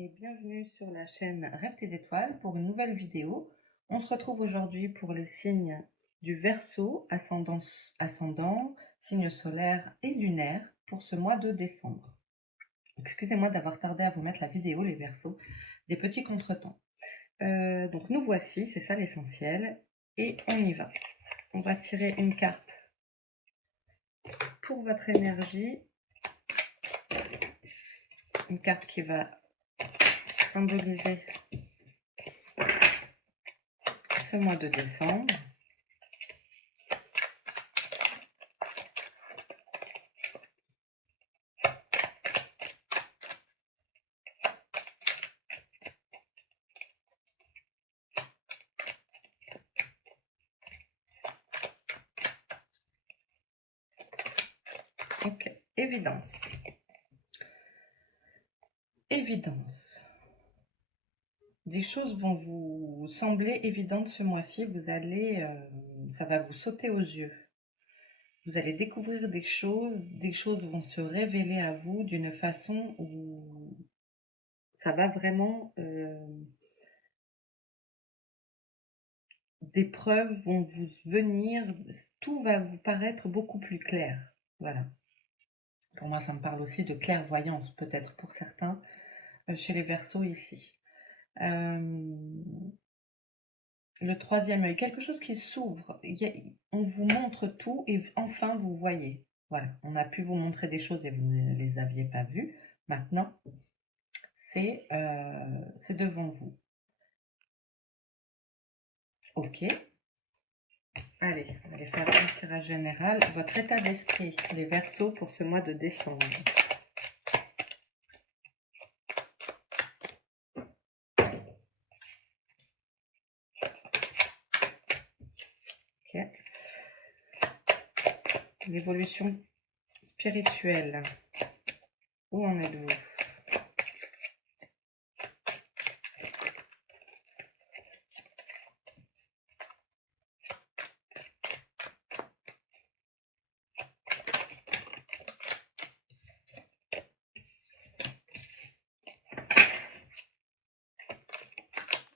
et bienvenue sur la chaîne Rêve tes étoiles pour une nouvelle vidéo. On se retrouve aujourd'hui pour les signes du Verseau, ascendant, signe solaire et lunaire pour ce mois de décembre. Excusez-moi d'avoir tardé à vous mettre la vidéo, les Verseaux, des petits contretemps. Donc nous voici, c'est ça l'essentiel, et on y va. On va tirer une carte pour votre énergie, une carte qui va symboliser ce mois de décembre. Ok, évidence. Évidence. Des choses vont vous sembler évidentes ce mois-ci. Ça va vous sauter aux yeux. Vous allez découvrir des choses vont se révéler à vous d'une façon où ça va vraiment. Des preuves vont vous venir, tout va vous paraître beaucoup plus clair. Voilà. Pour moi, ça me parle aussi de clairvoyance, peut-être pour certains, chez les Verseaux ici. Le troisième œil, quelque chose qui s'ouvre. On vous montre tout et enfin vous voyez. Voilà, on a pu vous montrer des choses et vous ne les aviez pas vues. Maintenant, c'est devant vous. Ok. Allez, on va aller faire un tirage général. Votre état d'esprit, les Verseaux pour ce mois de décembre. Ok. L'évolution spirituelle. Où en êtes-vous?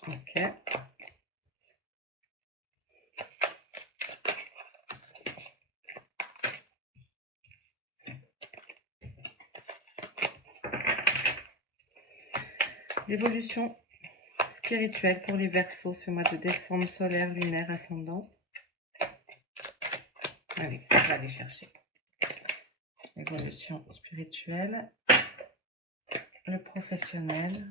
Ok. L'évolution spirituelle pour les Verseaux ce mois de décembre, solaire, lunaire, ascendant. Allez, on va aller chercher. L'évolution spirituelle, le professionnel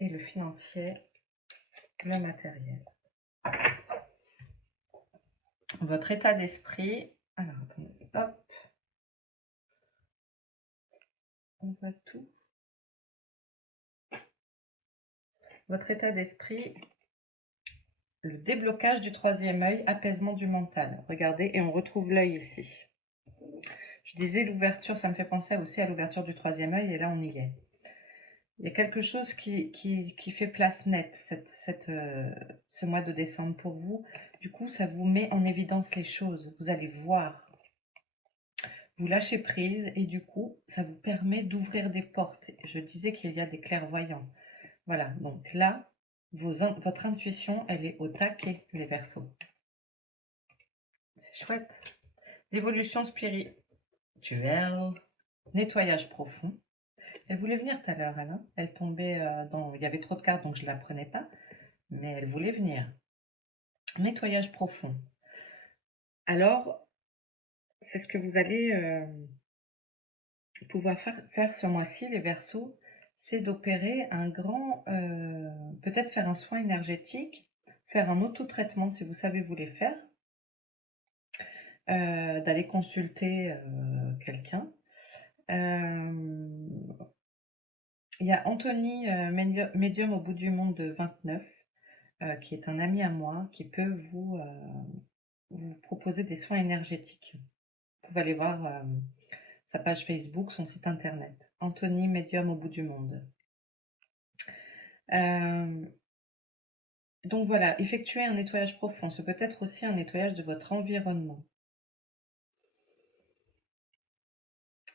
et le financier, le matériel. Votre état d'esprit. Alors, attendez, hop. On voit tout. Votre état d'esprit, le déblocage du troisième œil, apaisement du mental. Regardez, et on retrouve l'œil ici. Je disais l'ouverture, ça me fait penser aussi à l'ouverture du troisième œil, et là on y est. Il y a quelque chose qui fait place nette ce mois de décembre pour vous. Du coup, ça vous met en évidence les choses. Vous allez voir. Vous lâchez prise et du coup, ça vous permet d'ouvrir des portes. Je disais qu'il y a des clairvoyants. Voilà, donc là, votre intuition, elle est au taquet, les Verseaux. C'est chouette. L'évolution spirituelle, nettoyage profond. Elle voulait venir tout à l'heure, elle. Hein, elle tombait il y avait trop de cartes, donc je ne la prenais pas. Mais elle voulait venir. Nettoyage profond. Alors, c'est ce que vous allez pouvoir faire ce mois-ci, les Verseaux, c'est d'opérer peut-être faire un soin énergétique, faire un autotraitement si vous savez vous les faire, d'aller consulter quelqu'un. Il y a Anthony, médium au bout du monde de 29, qui est un ami à moi, qui peut vous proposer des soins énergétiques. Vous pouvez aller voir sa page Facebook, son site internet. Anthony, médium au bout du monde. Donc voilà, effectuer un nettoyage profond, c'est peut-être aussi un nettoyage de votre environnement.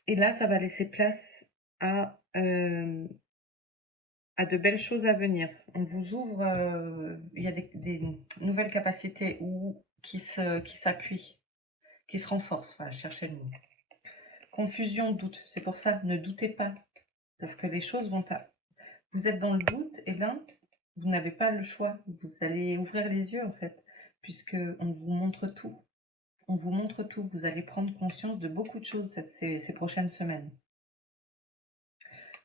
Et là, ça va laisser place à de belles choses à venir. On vous ouvre, il y a des nouvelles capacités qui s'appuient, qui se renforcent. Voilà, cherchez le mot. Confusion, doute. C'est pour ça, ne doutez pas. Parce que les choses vont à... Vous êtes dans le doute, et là, vous n'avez pas le choix. Vous allez ouvrir les yeux, en fait, puisque on vous montre tout. On vous montre tout. Vous allez prendre conscience de beaucoup de choses ces prochaines semaines.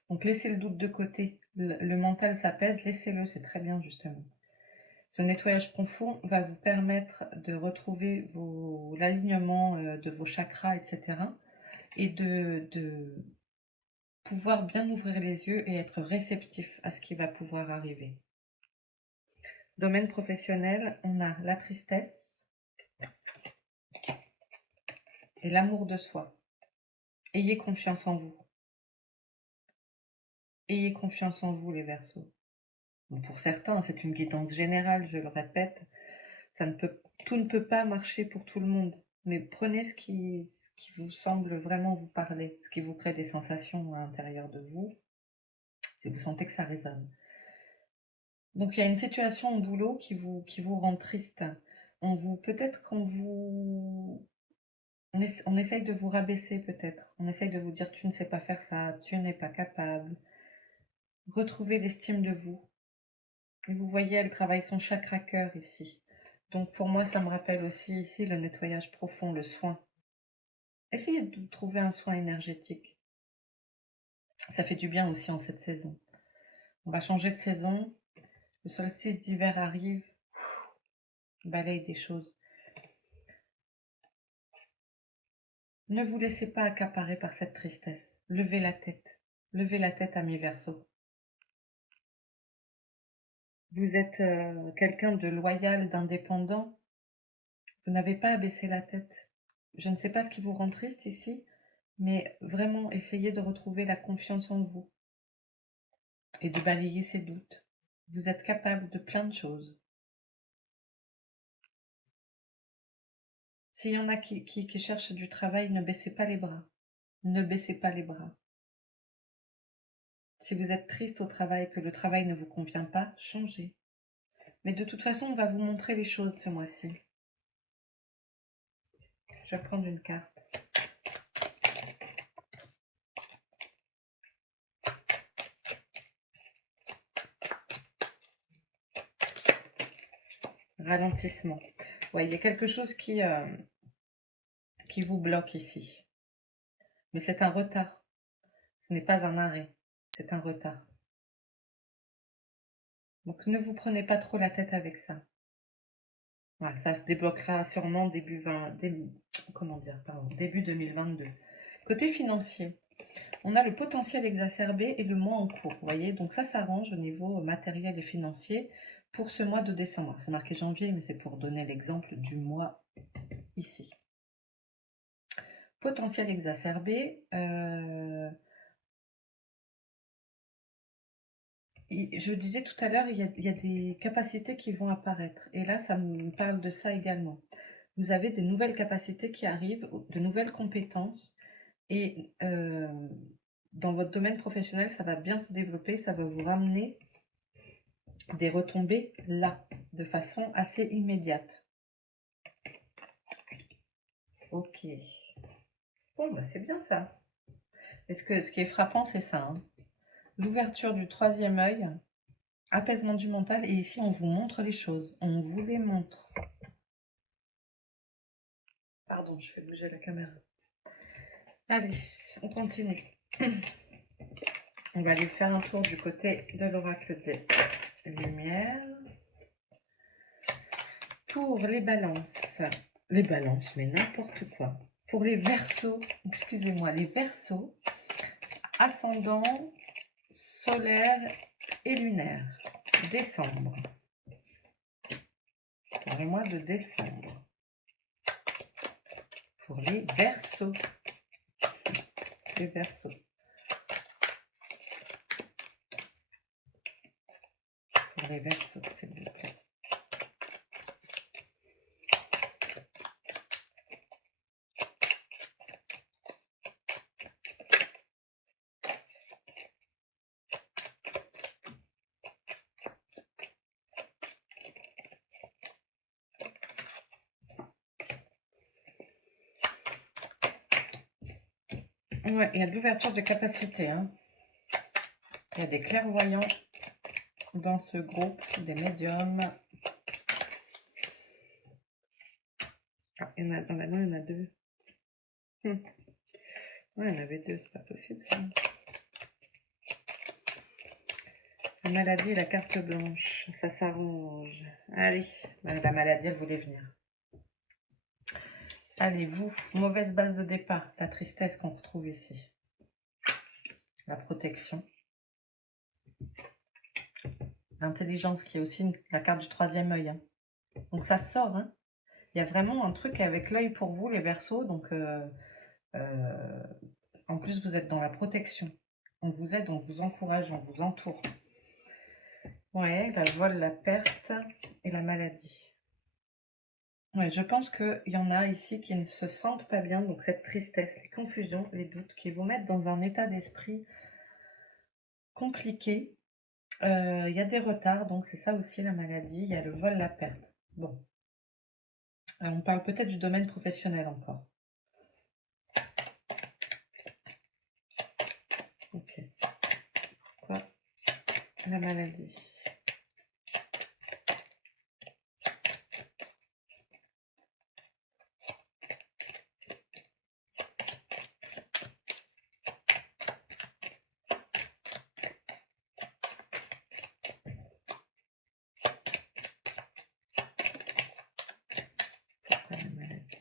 Donc, laissez le doute de côté. Le mental s'apaise, laissez-le, c'est très bien, justement. Ce nettoyage profond va vous permettre de retrouver l'alignement de vos chakras, etc. Et de pouvoir bien ouvrir les yeux et être réceptif à ce qui va pouvoir arriver. Domaine professionnel, on a la tristesse et l'amour de soi. Ayez confiance en vous. Ayez confiance en vous, les Verseaux. Pour certains, c'est une guidance générale, je le répète. Tout ne peut pas marcher pour tout le monde. Mais prenez ce qui vous semble vraiment vous parler, ce qui vous crée des sensations à l'intérieur de vous, si vous sentez que ça résonne. Donc il y a une situation au boulot qui vous rend triste. Peut-être on essaye de vous rabaisser peut-être. On essaye de vous dire tu ne sais pas faire ça, tu n'es pas capable. Retrouvez l'estime de vous. Et vous voyez, elle travaille son chakra cœur ici. Donc pour moi, ça me rappelle aussi ici le nettoyage profond, le soin. Essayez de trouver un soin énergétique. Ça fait du bien aussi en cette saison. On va changer de saison. Le solstice d'hiver arrive. Balaye des choses. Ne vous laissez pas accaparer par cette tristesse. Levez la tête. Levez la tête, amis Verseaux. Vous êtes quelqu'un de loyal, d'indépendant. Vous n'avez pas à baisser la tête. Je ne sais pas ce qui vous rend triste ici, mais vraiment essayez de retrouver la confiance en vous et de balayer ces doutes. Vous êtes capable de plein de choses. S'il y en a qui cherchent du travail, ne baissez pas les bras. Ne baissez pas les bras. Si vous être triste au travail, que le travail ne vous convient pas, changez. Mais de toute façon, on va vous montrer les choses ce mois-ci. Je vais prendre une carte. Ralentissement. Ouais, il y a quelque chose qui vous bloque ici. Mais c'est un retard. Ce n'est pas un arrêt. C'est un retard. Donc ne vous prenez pas trop la tête avec ça. Voilà, ça se débloquera sûrement début 2022. Côté financier, on a le potentiel exacerbé et le mois en cours. Vous voyez, donc ça s'arrange au niveau matériel et financier pour ce mois de décembre. C'est marqué janvier, mais c'est pour donner l'exemple du mois ici. Potentiel exacerbé. Je disais tout à l'heure, il y a des capacités qui vont apparaître. Et là, ça me parle de ça également. Vous avez des nouvelles capacités qui arrivent, de nouvelles compétences. Et dans votre domaine professionnel, ça va bien se développer. Ça va vous ramener des retombées là, de façon assez immédiate. Ok. Bon, bah c'est bien ça. Ce qui est frappant, c'est ça. Hein. L'ouverture du troisième œil, apaisement du mental. Et ici, on vous montre les choses. On vous les montre. Pardon, je fais bouger la caméra. Allez, on continue. On va aller faire un tour du côté de l'oracle des Lumières. Pour les balances, mais n'importe quoi. Pour les Verseaux, excusez-moi, les Verseaux, ascendant, solaire et lunaire. Décembre. Pour le mois de décembre. Pour les Verseaux. Les Verseaux. Pour les Verseaux, s'il vous plaît. Ouais, il y a de l'ouverture de capacité. Hein. Il y a des clairvoyants dans ce groupe, des médiums. Ah, il y en a, non, il y en a deux. Ouais, il y en avait deux, c'est pas possible ça. La maladie et la carte blanche, ça s'arrange. Allez, la maladie, elle voulait venir. Allez, vous, mauvaise base de départ, la tristesse qu'on retrouve ici. La protection. L'intelligence qui est aussi la carte du troisième œil. Hein. Donc ça sort. Hein. Il y a vraiment un truc avec l'œil pour vous, les Verseaux. Donc en plus, vous êtes dans la protection. On vous aide, on vous encourage, on vous entoure. Ouais, la vol, la perte et la maladie. Ouais, je pense qu'il y en a ici qui ne se sentent pas bien, donc cette tristesse, les confusions, les doutes, qui vous mettent dans un état d'esprit compliqué. Il y a des retards, donc c'est ça aussi la maladie. Il y a le vol, la perte. Bon, on parle peut-être du domaine professionnel encore. Ok. Quoi? La maladie. Pourquoi la maladie?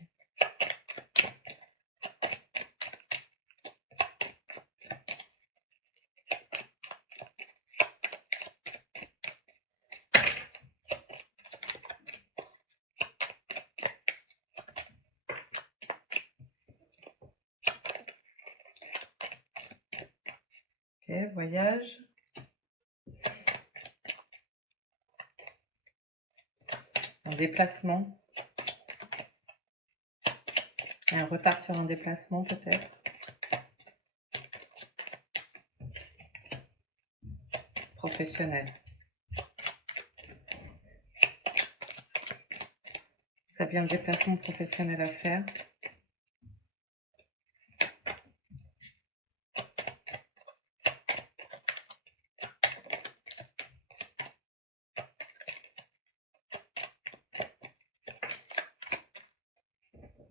Ok, voyage. Un déplacement. Un retard sur un déplacement peut-être. Professionnel. Vous avez un déplacement professionnel à faire.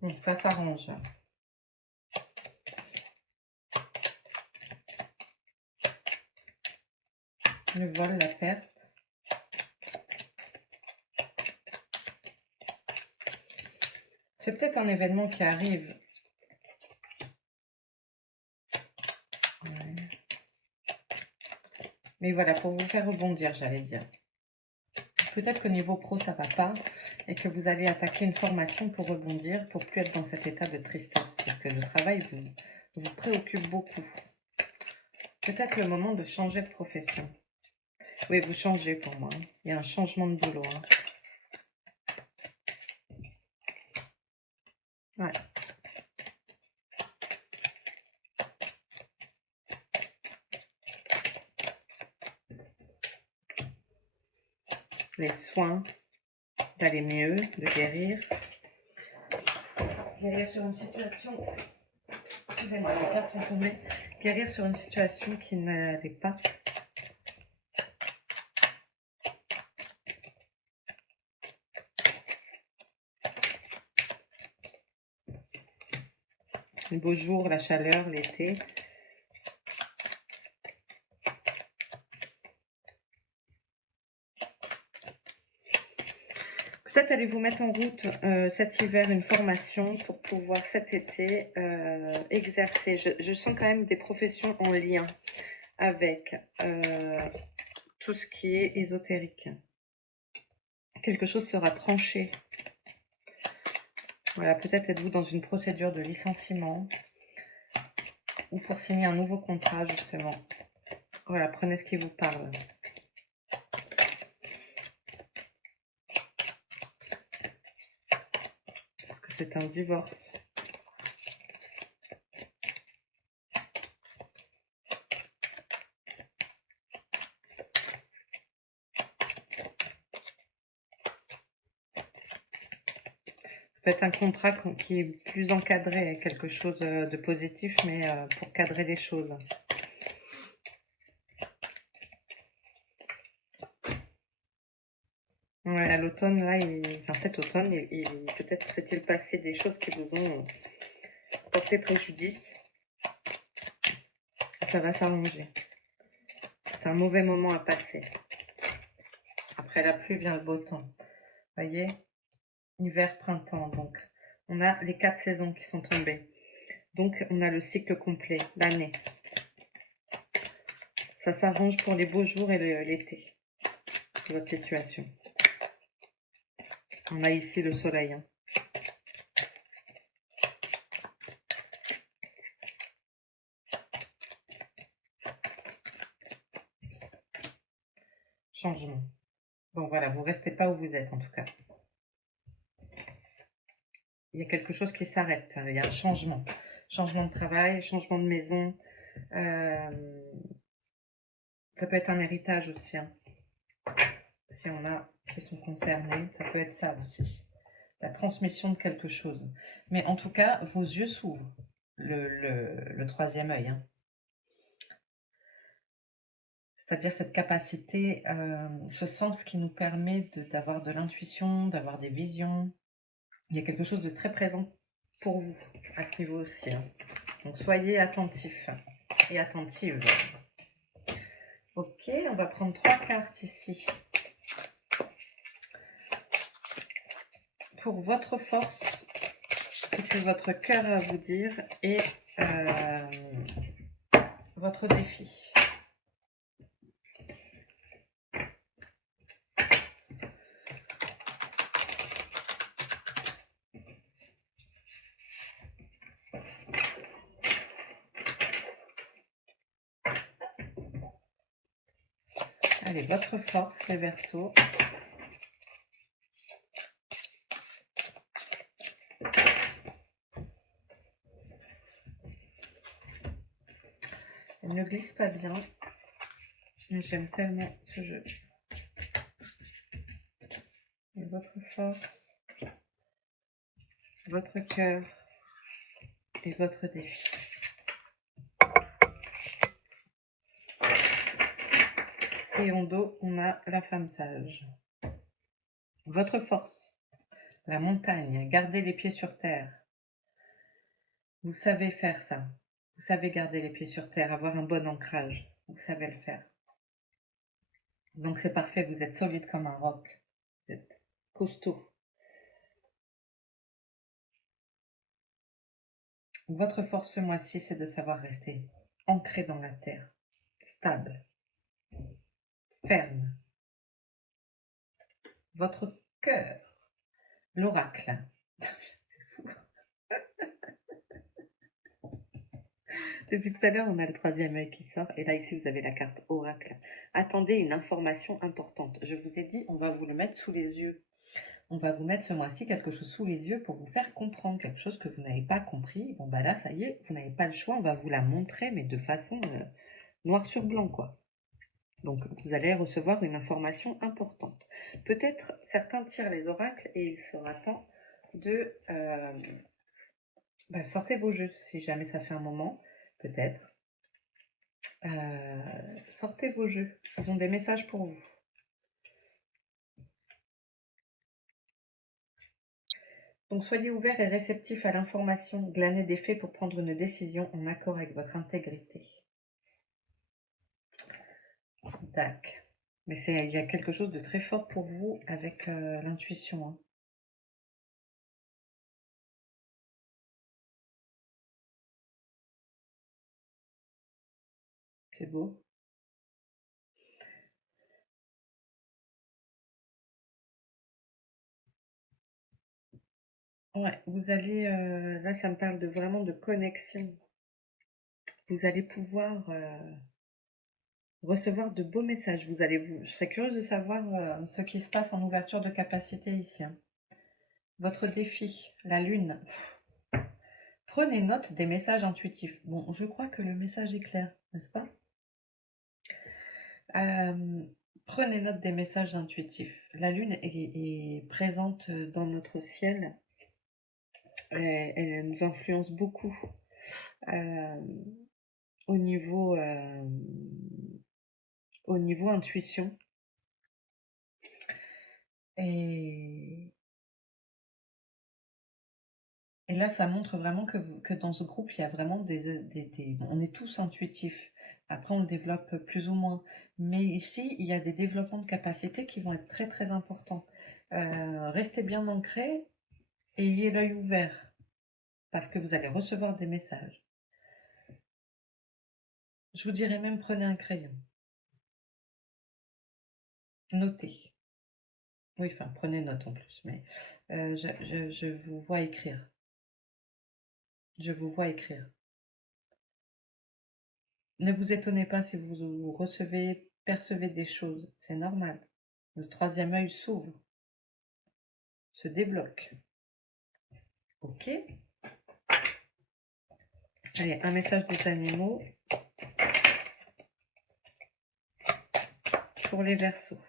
Bon, ça s'arrange. Le vol, la perte. C'est peut-être un événement qui arrive. Ouais. Mais voilà, pour vous faire rebondir, j'allais dire. Peut-être qu'au niveau pro, ça va pas et que vous allez attaquer une formation pour rebondir, pour plus être dans cet état de tristesse. Parce que le travail vous préoccupe beaucoup. Peut-être le moment de changer de profession. Oui, vous changez pour moi. Hein. Il y a un changement de boulot. Hein. Ouais. Les soins, d'aller mieux, de guérir. Guérir sur une situation... Excusez-moi, les cartes sont tombées. Guérir sur une situation qui n'allait pas. Les beaux jours, la chaleur, l'été. Peut-être allez-vous mettre en route cet hiver une formation pour pouvoir cet été exercer. Je sens quand même des professions en lien avec tout ce qui est ésotérique. Quelque chose sera tranché. Voilà, peut-être êtes-vous dans une procédure de licenciement ou pour signer un nouveau contrat, justement. Voilà, prenez ce qui vous parle. Parce que c'est un divorce. Ça peut être un contrat qui est plus encadré, quelque chose de positif, mais pour cadrer les choses. Ouais, à l'automne, là, enfin cet automne, peut-être s'est-il passé des choses qui vous ont porté préjudice. Ça va s'arranger. C'est un mauvais moment à passer. Après la pluie vient le beau temps. Voyez, hiver, printemps, donc on a les 4 saisons qui sont tombées. Donc on a le cycle complet, l'année. Ça s'arrange pour les beaux jours et l'été, votre situation. On a ici le soleil. Hein. Changement. Bon voilà, vous restez pas où vous êtes en tout cas. Il y a quelque chose qui s'arrête, il y a un changement. Changement de travail, changement de maison. Ça peut être un héritage aussi. Hein. Si on a qui sont concernés, ça peut être ça aussi. La transmission de quelque chose. Mais en tout cas, vos yeux s'ouvrent. Le troisième œil. Hein. C'est-à-dire cette capacité, ce sens qui nous permet d'avoir de l'intuition, d'avoir des visions. Il y a quelque chose de très présent pour vous à ce niveau aussi. Hein. Donc soyez attentifs et attentives. Ok, on va prendre 3 cartes ici. Pour votre force, ce que votre cœur a à vous dire et votre défi. Allez, votre force, les Verseaux. Elle ne glisse pas bien, mais j'aime tellement ce jeu. Et votre force, votre cœur et votre défi. Et en dos, on a la femme sage. Votre force, la montagne, garder les pieds sur terre. Vous savez faire ça. Vous savez garder les pieds sur terre, avoir un bon ancrage. Vous savez le faire. Donc c'est parfait, vous êtes solide comme un roc. Vous êtes costaud. Votre force ce mois-ci, c'est de savoir rester ancré dans la terre, stable, ferme. Votre cœur, l'oracle. C'est fou. Depuis tout à l'heure, on a le troisième œil qui sort. Et là, ici, vous avez la carte oracle. Attendez une information importante. Je vous ai dit, on va vous le mettre sous les yeux. On va vous mettre ce mois-ci quelque chose sous les yeux pour vous faire comprendre quelque chose que vous n'avez pas compris. Bon, bah là, ça y est, vous n'avez pas le choix. On va vous la montrer, mais de façon noir sur blanc, quoi. Donc, vous allez recevoir une information importante. Peut-être certains tirent les oracles et il sera temps de... sortez vos jeux, si jamais ça fait un moment, peut-être. Sortez vos jeux, ils ont des messages pour vous. Donc soyez ouverts et réceptifs à l'information, glanez des faits pour prendre une décision en accord avec votre intégrité. Tac. Mais il y a quelque chose de très fort pour vous avec l'intuition. Hein. C'est beau. Ouais, vous allez, là ça me parle de vraiment de connexion. Vous allez pouvoir recevoir de beaux messages. Je serais curieuse de savoir ce qui se passe en ouverture de capacité ici. Hein. Votre défi, la lune. Prenez note des messages intuitifs. Bon, je crois que le message est clair, n'est-ce pas? Prenez note des messages intuitifs. La lune est présente dans notre ciel elle nous influence beaucoup au niveau intuition. Et là, ça montre vraiment que dans ce groupe, il y a vraiment on est tous intuitifs. Après, on le développe plus ou moins. Mais ici, il y a des développements de capacités qui vont être très, très importants. Restez bien ancrés et ayez l'œil ouvert parce que vous allez recevoir des messages. Je vous dirais même, prenez un crayon. Notez. Oui, enfin, prenez note en plus, mais je vous vois écrire. Je vous vois écrire. Ne vous étonnez pas si vous percevez des choses, c'est normal. Le troisième œil s'ouvre, se débloque. Ok? Allez, un message des animaux pour les Verseaux.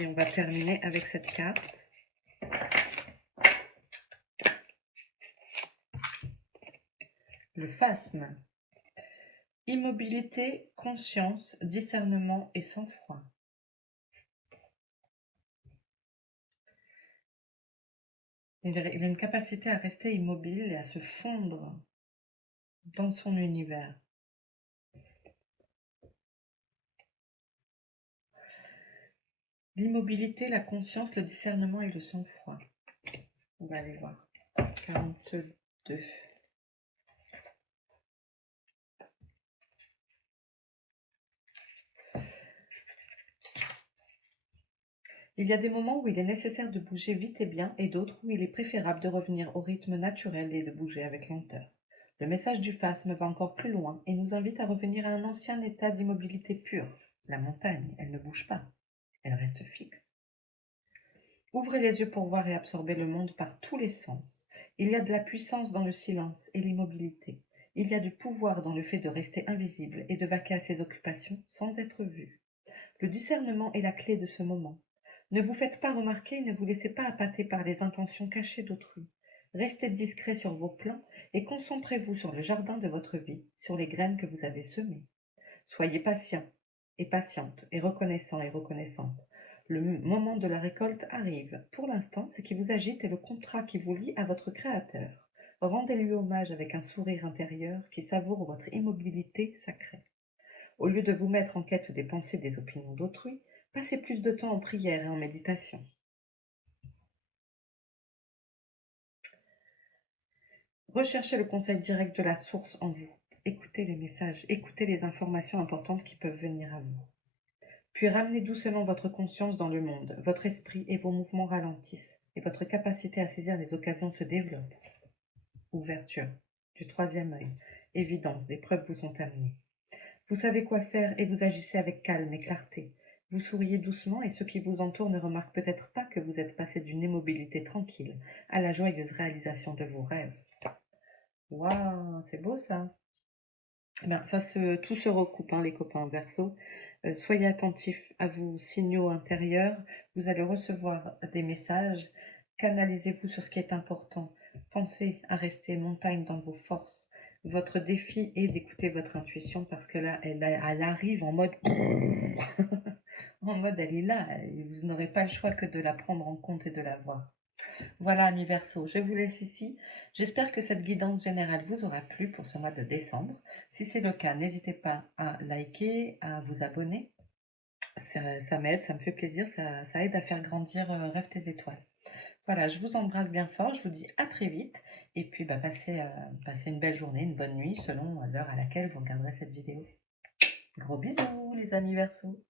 Et on va terminer avec cette carte. Le phasme. Immobilité, conscience, discernement et sang-froid. Il a une capacité à rester immobile et à se fondre dans son univers. L'immobilité, la conscience, le discernement et le sang-froid. On va aller voir. 42. Il y a des moments où il est nécessaire de bouger vite et bien, et d'autres où il est préférable de revenir au rythme naturel et de bouger avec lenteur. Le message du phasme va encore plus loin et nous invite à revenir à un ancien état d'immobilité pure. La montagne, elle ne bouge pas, elle reste fixe. Ouvrez les yeux pour voir et absorber le monde par tous les sens. Il y a de la puissance dans le silence et l'immobilité. Il y a du pouvoir dans le fait de rester invisible et de vaquer à ses occupations sans être vu. Le discernement est la clé de ce moment. Ne vous faites pas remarquer et ne vous laissez pas appâter par les intentions cachées d'autrui. Restez discret sur vos plans et concentrez-vous sur le jardin de votre vie, sur les graines que vous avez semées. Soyez patient et patiente et reconnaissant et reconnaissante. Le moment de la récolte arrive. Pour l'instant, ce qui vous agite est le contrat qui vous lie à votre Créateur. Rendez-lui hommage avec un sourire intérieur qui savoure votre immobilité sacrée. Au lieu de vous mettre en quête des pensées des opinions d'autrui, passez plus de temps en prière et en méditation. Recherchez le conseil direct de la source en vous. Écoutez les messages, écoutez les informations importantes qui peuvent venir à vous. Puis ramenez doucement votre conscience dans le monde. Votre esprit et vos mouvements ralentissent et votre capacité à saisir les occasions se développe. Ouverture du troisième œil. Évidence, des preuves vous sont amenées. Vous savez quoi faire et vous agissez avec calme et clarté. Vous souriez doucement et ceux qui vous entourent ne remarquent peut-être pas que vous êtes passé d'une immobilité tranquille à la joyeuse réalisation de vos rêves. Waouh, c'est beau ça. Bien, tout se recoupe, hein, les copains Verseau. Soyez attentifs à vos signaux intérieurs. Vous allez recevoir des messages. Canalisez-vous sur ce qui est important. Pensez à rester montagne dans vos forces. Votre défi est d'écouter votre intuition parce que là, elle arrive en mode... en mode, elle est là. Vous n'aurez pas le choix que de la prendre en compte et de la voir. Voilà, amis Verseau, je vous laisse ici. J'espère que cette guidance générale vous aura plu pour ce mois de décembre. Si c'est le cas, n'hésitez pas à liker, à vous abonner. Ça m'aide, ça me fait plaisir, ça aide à faire grandir Rêve tes étoiles. Voilà, je vous embrasse bien fort, je vous dis à très vite. Et puis, passez une belle journée, une bonne nuit, selon l'heure à laquelle vous regarderez cette vidéo. Gros bisous, les amis Verseau.